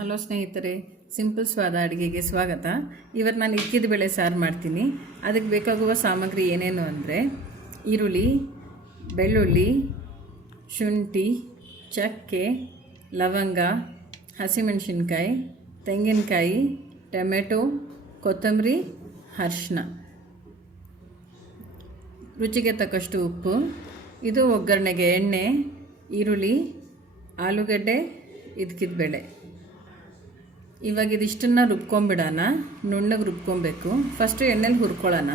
Hello ಸ್ನೇಹಿತರೆ, simple ಸ್ವಾದ ಅಡುಗೆಗೆ ಸ್ವಾಗತ. ಇವತ್ತು ನಾನು ಇಕ್ಕಿದ ಬೇಳೆ ಸಾರು ಮಾಡ್ತೀನಿ. ಅದಕ್ಕೆ ಬೇಕಾಗುವ ಸಾಮಗ್ರಿ ಏನೇನು ಅಂದರೆ, ಈರುಳ್ಳಿ, ಬೆಳ್ಳುಳ್ಳಿ, ಶುಂಠಿ, ಚಕ್ಕೆ, ಲವಂಗ, ಹಸಿಮೆಣಸಿನ್ಕಾಯಿ, ತೆಂಗಿನಕಾಯಿ, ಟೊಮೆಟೊ, ಕೊತ್ತಂಬರಿ ಅರ್ಶಿನ ರುಚಿಗೆ ತಕ್ಕಷ್ಟು ಉಪ್ಪು. ಇದು ಒಗ್ಗರಣೆಗೆ ಎಣ್ಣೆ, ಈರುಳ್ಳಿ, ಆಲೂಗಡ್ಡೆ ಇದಕ್ಕಿದ ಬೇಳೆ ಇವಾಗ ಇದಿಷ್ಟನ್ನು ರುಬ್ಕೊಂಬಿಡೋಣ. ನುಣ್ಣಗೆ ರುಬ್ಕೊಬೇಕು. ಫಸ್ಟು ಎಣ್ಣೆಲಿ ಹುರ್ಕೊಳ್ಳೋಣ.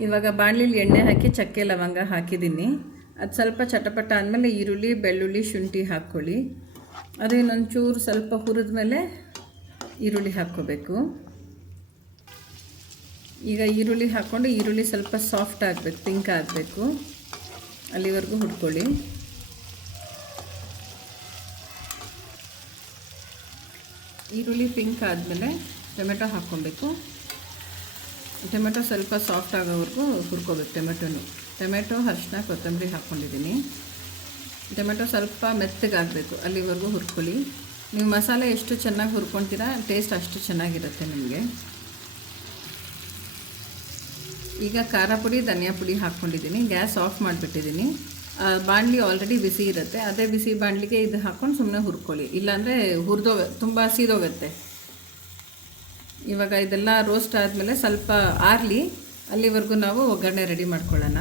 ಇವಾಗ ಬಾಣಲಿಲಿ ಎಣ್ಣೆ ಹಾಕಿ ಚಕ್ಕೆ ಲವಂಗ ಹಾಕಿದ್ದೀನಿ. ಅದು ಸ್ವಲ್ಪ ಚಟಪಟ ಆದಮೇಲೆ ಈರುಳ್ಳಿ, ಬೆಳ್ಳುಳ್ಳಿ, ಶುಂಠಿ ಹಾಕ್ಕೊಳ್ಳಿ. ಅದು ಇನ್ನೊಂದು ಚೂರು ಸ್ವಲ್ಪ ಹುರಿದ ಮೇಲೆ ಈರುಳ್ಳಿ ಹಾಕ್ಕೋಬೇಕು. ಈಗ ಈರುಳ್ಳಿ ಹಾಕ್ಕೊಂಡು ಈರುಳ್ಳಿ ಸ್ವಲ್ಪ ಸಾಫ್ಟ್ ಆಗಬೇಕು ಪಿಂಕ್ ಆಗಬೇಕು. ಅಲ್ಲಿವರೆಗೂ ಹುಡ್ಕೊಳ್ಳಿ ಈರುಳ್ಳಿ ಪಿಂಕ್ ಆದಮೇಲೆ ಟೊಮೆಟೊ ಹಾಕ್ಕೊಬೇಕು. ಟೊಮೆಟೊ ಸ್ವಲ್ಪ ಸಾಫ್ಟ್ ಆಗೋವರೆಗೂ ಹುರ್ಕೋಬೇಕು ಟೊಮೆಟೊನು. ಟೊಮೆಟೊ ಅರಿಶಿನ ಕೊತ್ತಂಬರಿ ಹಾಕ್ಕೊಂಡಿದ್ದೀನಿ. ಟೊಮೆಟೊ ಸ್ವಲ್ಪ ಮೆತ್ತಗಾಗಬೇಕು, ಅಲ್ಲಿವರೆಗೂ ಹುರ್ಕೊಳ್ಳಿ. ನೀವು ಮಸಾಲೆ ಎಷ್ಟು ಚೆನ್ನಾಗಿ ಹುರ್ಕೊತೀರಾ ಟೇಸ್ಟ್ ಅಷ್ಟು ಚೆನ್ನಾಗಿರುತ್ತೆ ನಿಮಗೆ. ಈಗ ಖಾರ ಪುಡಿ, ಧನಿಯಾ ಪುಡಿ ಹಾಕ್ಕೊಂಡಿದ್ದೀನಿ. ಗ್ಯಾಸ್ ಆಫ್ ಮಾಡಿಬಿಟ್ಟಿದ್ದೀನಿ. ಬಾಣಲಿ ಆಲ್ರೆಡಿ ಬಿಸಿ ಇರುತ್ತೆ. ಅದೇ ಬಿಸಿ ಬಾಣಲಿಗೆ ಇದು ಹಾಕ್ಕೊಂಡು ಸುಮ್ಮನೆ ಹುರ್ಕೊಳ್ಳಿ. ಇಲ್ಲಾಂದರೆ ಹುರಿದೋಗ, ತುಂಬ ಸೀದೋಗುತ್ತೆ. ಇವಾಗ ಇದೆಲ್ಲ ರೋಸ್ಟ್ ಆದಮೇಲೆ ಸ್ವಲ್ಪ ಆರಲಿ, ಅಲ್ಲಿವರೆಗೂ ನಾವು ಒಗ್ಗರಣೆ ರೆಡಿ ಮಾಡ್ಕೊಳ್ಳೋಣ.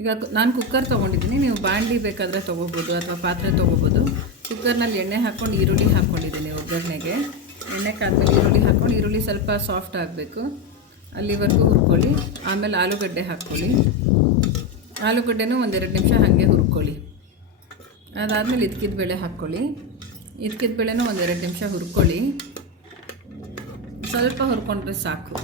ಈಗ ನಾನು ಕುಕ್ಕರ್ ತೊಗೊಂಡಿದ್ದೀನಿ. ನೀವು ಬಾಣಲಿ ಬೇಕಾದರೆ ತೊಗೋಬೋದು ಅಥವಾ ಪಾತ್ರೆ ತೊಗೋಬೋದು. ಕುಕ್ಕರ್ನಲ್ಲಿ ಎಣ್ಣೆ ಹಾಕ್ಕೊಂಡು ಈರುಳ್ಳಿ ಹಾಕ್ಕೊಂಡಿದ್ದೀನಿ ಒಗ್ಗರಣೆಗೆ. ಎಣ್ಣೆ ಕಾದ್ಮೇಲೆ ಈರುಳ್ಳಿ ಹಾಕ್ಕೊಂಡು ಈರುಳ್ಳಿ ಸ್ವಲ್ಪ ಸಾಫ್ಟ್ ಆಗಬೇಕು. ಅಲ್ಲಿವರೆಗೂ ಹುರ್ಕೊಳ್ಳಿ. ಆಮೇಲೆ ಆಲೂಗಡ್ಡೆ ಹಾಕ್ಕೊಳ್ಳಿ. ಆಲೂಗಡ್ಡೆನೂ ಒಂದೆರಡು ನಿಮಿಷ ಹಾಗೆ ಹುರ್ಕೊಳ್ಳಿ. ಅದಾದಮೇಲೆ ಇದ್ಕಿದ ಬೇಳೆ ಹಾಕ್ಕೊಳ್ಳಿ. ಇದ್ಕಿದ ಬೇಳೆನೂ ಒಂದೆರಡು ನಿಮಿಷ ಹುರ್ಕೊಳ್ಳಿ. ಸ್ವಲ್ಪ ಹುರ್ಕೊಂಡ್ರೆ ಸಾಕು.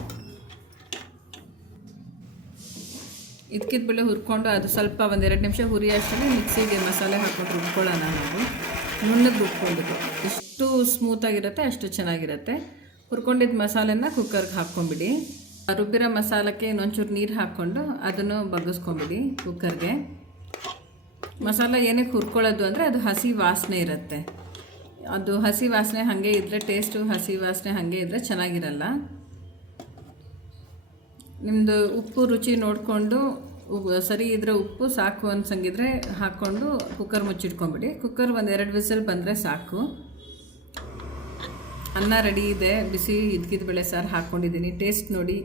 ಇದ್ಕಿದ ಬೇಳೆ ಹುರ್ಕೊಂಡು ಅದು ಸ್ವಲ್ಪ ಒಂದೆರಡು ನಿಮಿಷ ಹುರಿ ಅಷ್ಟೇ ಮಿಕ್ಸಿಗೆ ಮಸಾಲೆ ಹಾಕ್ಕೊಂಡು ರುಬ್ಕೊಳ್ಳೋಣ ನಾವು. ನುಣ್ಣಗೆ ರುಬ್ಕೊಂಡಿದ್ದು ಎಷ್ಟು ಸ್ಮೂತಾಗಿರುತ್ತೆ ಅಷ್ಟು ಚೆನ್ನಾಗಿರುತ್ತೆ. ಹುರ್ಕೊಂಡಿದ್ದ ಮಸಾಲೆನ ಕುಕ್ಕರ್ಗೆ ಹಾಕ್ಕೊಂಬಿಡಿ ರುಬ್ಬಿರೋ ಮಸಾಲಕ್ಕೆ ಇನ್ನೊಂಚೂರು ನೀರು ಹಾಕ್ಕೊಂಡು ಅದನ್ನು ಬಗ್ಗಿಸ್ಕೊಂಬಿಡಿ ಕುಕ್ಕರ್ಗೆ ಮಸಾಲ ಏನಕ್ಕೆ ಹುರ್ಕೊಳ್ಳೋದು ಅಂದರೆ ಅದು ಹಸಿ ವಾಸನೆ ಇರುತ್ತೆ. ಅದು ಹಸಿ ವಾಸನೆ ಹಾಗೆ ಇದ್ದರೆ ಟೇಸ್ಟು ಹಸಿ ವಾಸನೆ ಹಾಗೆ ಇದ್ದರೆ ಚೆನ್ನಾಗಿರಲ್ಲ. ನಿಮ್ಮದು ಉಪ್ಪು ರುಚಿ ನೋಡಿಕೊಂಡು ಸರಿ ಇದ್ದರೆ ಉಪ್ಪು, ಸಾಕು ಅನ್ಸಂಗಿದ್ರೆ ಹಾಕ್ಕೊಂಡು ಕುಕ್ಕರ್ ಮುಚ್ಚಿಟ್ಕೊಂಬಿಡಿ. ಕುಕ್ಕರ್ ಒಂದು ಎರಡು ವಿಸಲ್ ಬಂದರೆ ಸಾಕು. ಅನ್ನ ರೆಡಿ ಇದೆ. ಬಿಸಿ ಇದ್ಕಿದ ಬೇಳೆ ಸಾರು ಹಾಕ್ಕೊಂಡಿದ್ದೀನಿ ಟೇಸ್ಟ್ ನೋಡಿ